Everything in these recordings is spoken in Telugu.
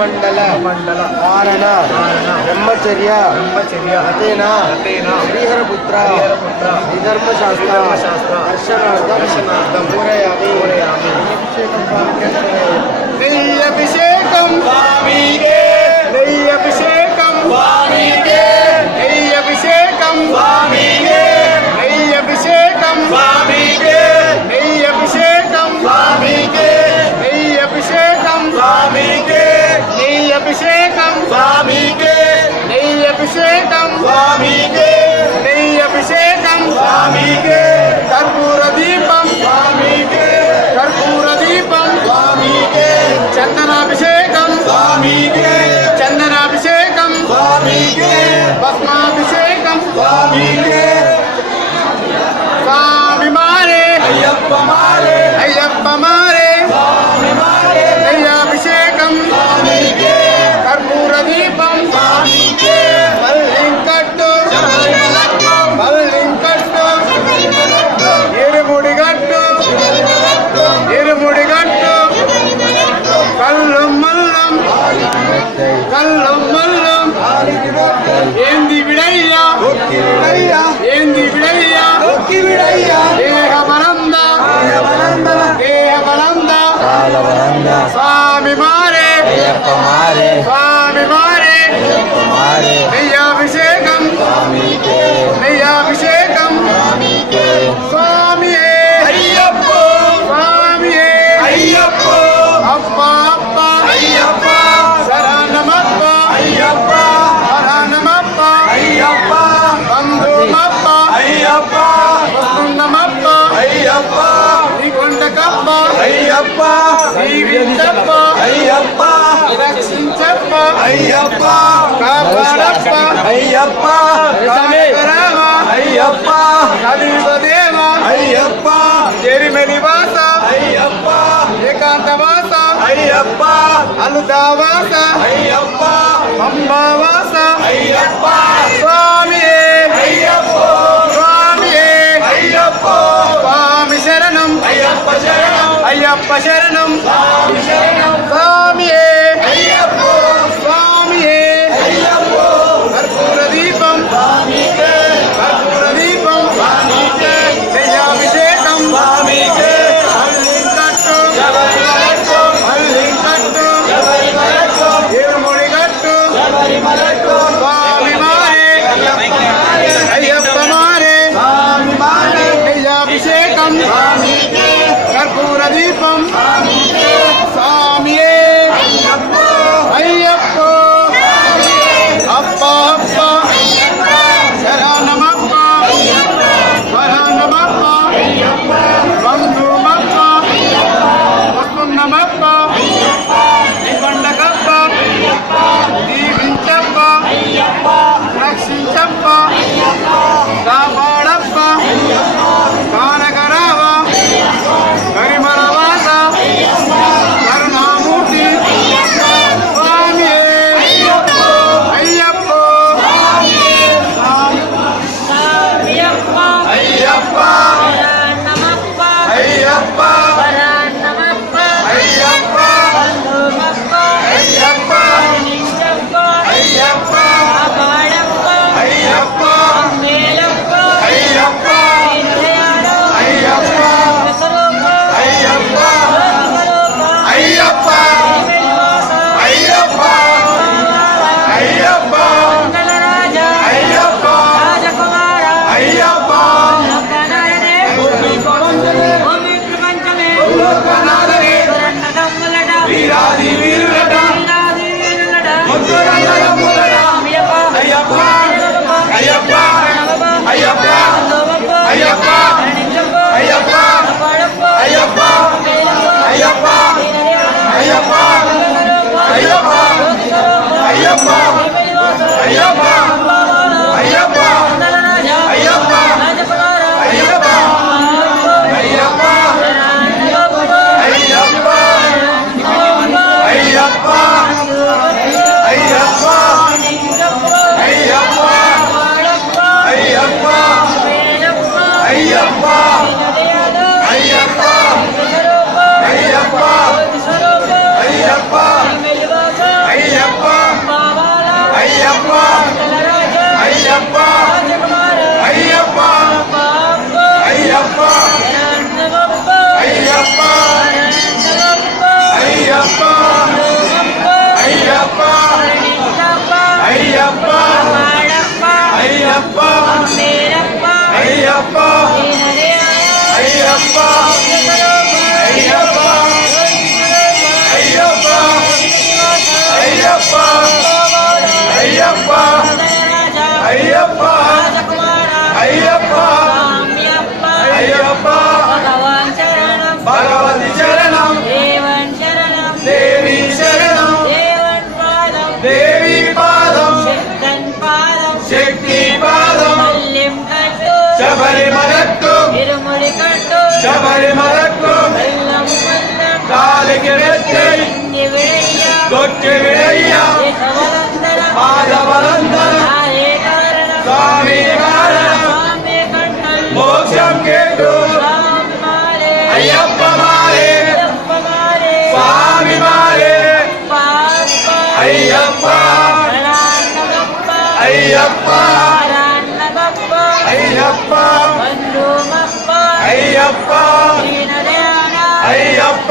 ಮಂಡಲ ಕಾರಣ ಬ್ರಹ್ಮಚರ್ಯ ಅತೇನ ಶ್ರೀಹರಪುತ್ರ ವಿಧರ್ಮಶಾಸ್ತ್ರ ದರ್ಶನಾರ್ಥಂ ಪೂರಯಾಮಿ. ಅಭಿಷೇಕಂ ಸ್ವಾಮಿಗೆ, ಅಭಿಷೇಕಂ ಸ್ವಾಮಿಗೆ, ಅಭಿಷೇಕಂ ಸ್ವಾಮಿಗೆ, ಅಭಿಷೇಕಂ ಸ್ವಾಮಿಗೆ, ಅಭಿಷೇಕಂ ಸ್ವಾಮಿಗೆ, ಅಭಿಷೇಕಂ ಸ್ವಾಮಿಗೆ, ಅಭಿಷೇಕಂ ಸ್ವಾಮಿಗೆ, ಅಭಿಷೇಕಂ ಸ್ವಾಮಿಗೆ, ಅಭಿಷೇಕಂ ಸ್ವಾಮಿಗೆ, ಕರ್ಪೂರ ದೀಪಂ ಸ್ವಾಮಿಗೆ, ಕರ್ಪೂರ ದೀಪಂ ಸ್ವಾಮಿಗೆ, ಚಂದನಾಭಿಷೇಕಂ ಸ್ವಾಮಿಗೆ, ಚಂದನಾಭಿಷೇಕಂ ಸ್ವಾಮಿಗೆ, ಭಸ್ಮಾಭಿಷೇಕಂ ಸ್ವಾಮಿಗೆ. ಸ್ವಾಮಿ ಮಾರೆ ಅಯ್ಯಪ್ಪ ಮಾರೆ, ಅಯ್ಯಪ್ಪ ಮಾರೆ ಸ್ವಾಮಿ ಮಾರೆ, ಅಭಿಷೇಕಂ ಸ್ವಾಮಿಗೆ, ಕರ್ಪೂರ ದೀಪಂ ಸ್ವಾಮಿಗೆ, ಮಲ್ಲಿಂಕಟ್ಟು ಮಲ್ಲಿಂಕಟ್ಟು, ಇರುಮುಡಿಗಟ್ಟು ಇರುಮುಡಿಗಟ್ಟು, ಕಲ್ಲು ಮಲ್ಲಂ ಕಲ್ಲು ಮಲ್ಲಂ, ಏಂದಿ ಬಿಡಯ್ಯ ಏಂದಿ ಬಿಡಯ್ಯ ದೇಹ ಬಲಂದ ದೇಹ ಬಲಂದ, ಸ್ವಾಮಿ ಮಾರೆ ಸ್ವಾಮಿ ಮಾರೆ, ನೆಯ್ಯಾಭಿಷೇಕಂ ನೆಯ್ಯಾಭಿಷೇಕಂ ಸ್ವಾಮಿಯೇ ಅಯ್ಯಪ್ಪ, ಸ್ವಾಮಿಯೇ ಅಯ್ಯಪ್ಪ, ಅಪ್ಪ ಅಪ್ಪ ಅಯ್ಯಪ್ಪ, ಶರಣಮಪ್ಪ ಅಯ್ಯಪ್ಪ, ಶರಣಮಪ್ಪ ಅಯ್ಯಪ್ಪ, ಬಂಧುಮಪ್ಪ ಅಯ್ಯಪ್ಪ, ವಸುಂದಮಪ್ಪ ಅಯ್ಯಪ್ಪ, ಶ್ರೀಕೊಂಡಕಪ್ಪ ಅಯ್ಯಪ್ಪ, ಶ್ರೀವಿಂಚಪ್ಪ ಅಯ್ಯಪ್ಪ, ರಕ್ಷಿಂಚಪ್ಪ ಅಯ್ಯಪ್ಪ, ಕಾಪಾಡಪ್ಪ ಅಯ್ಯಪ್ಪ, ರಾಮ ಅಯ್ಯಪ್ಪ, ಕಲಿಯುಗದೇವ ಅಯ್ಯಪ್ಪ, ಜರಿಮೆಲಿವಾಸ ಅಯ್ಯಪ್ಪ, ಏಕಾಂತವಾಸ ಅಯ್ಯಪ್ಪ, ಅನುದಾವಾಸ ಅಯ್ಯಪ್ಪ, ಅಂಬಾವಾಸ ಅಯ್ಯಪ್ಪ, ಸ್ವಾಮಿಯೇ ಅಯ್ಯಪ್ಪ, ಸ್ವಾಮಿಯೇ ಅಯ್ಯಪ್ಪ, ಸ್ವಾಮಿ ಶರಣಂ ಅಯ್ಯಪ್ಪ ಶರಣಂ, ಅಯ್ಯಪ್ಪ ಶರಣಂ ಸ್ವಾಮಿ ಶರಣಂ, ಸ್ವಾಮಿಯೇ ಅಯ್ಯಪ್ಪ, ಸ್ವಾಮಿಯೇ ಅಯ್ಯಪ್ಪ, ಕರ್ಪೂರ ದೀಪಂ ಸ್ವಾಮಿಗೆ, ಕರ್ಪೂರ ದೀಪಂ ಸ್ವಾಮಿಗೆ, ದೈವಾಭಿಷೇಕಂ ಸ್ವಾಮಿಗೆ, ಮಲ್ಲಿಂಕಟ್ಟು ಮಲ್ಲಿಂಕಟ್ಟು, ಇರುಮುಡಿಗಟ್ಟು ಸ್ವಾಮಿ ಮಾರೆ ಅಯ್ಯಪ್ಪ ಮಾರೆ, ಸ್ವಾಮಿ ಮಾರೆ, ದೈವಾಭಿಷೇಕಂ ಸ್ವಾಮಿಗೆ, ಕರ್ಪೂರ ದೀಪಂ ಸ್ವಾಮಿಯೇ ಅಯ್ಯಪ್ಪ భగవతి శరణం దేవన్ శరణం దేవి శరణం దేవన్ పాదం దేవి పాదం శక్తన్ పాదం శక్తి పాదం మల్లిం కట్టు శబరిమలట్టు ఇరుముడి కట్టు శబరిమలట్టు బెల్లం బెల్లం కాలికి మెత్తి ఇంగి విడయ్య దొక్కి విడయ్య దేశవలందర పాదబలందర ఆయే కారణం స్వామి కారణం స్వామి కంఠల్ మోక్షం కేటు స్వామి మారే అయ్యప్ప మారే అయ్యప్ప మారే స్వామి మారే పాప అయ్యప్ప శరణన్నగప్ప అయ్యప్ప శరణన్నగప్ప అయ్యప్ప బంధుమప్ప అయ్యప్ప దీనదయాన అయ్యప్ప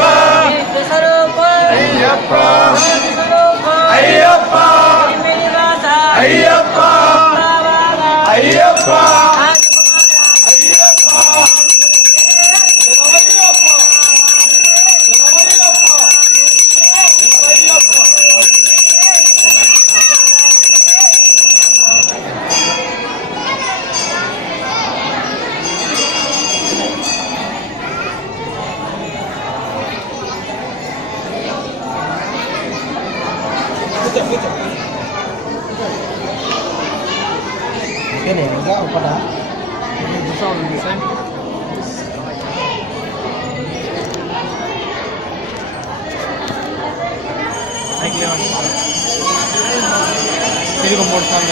నిత్య స్వరూప అయ్యప్ప జ్యోతి స్వరూప Ayyappa Srinivasa Ayyappa బాబాల Ayyappa Rajakumara Cái này nó có có đá.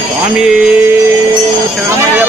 స్వామి శరణమయ్యప్ప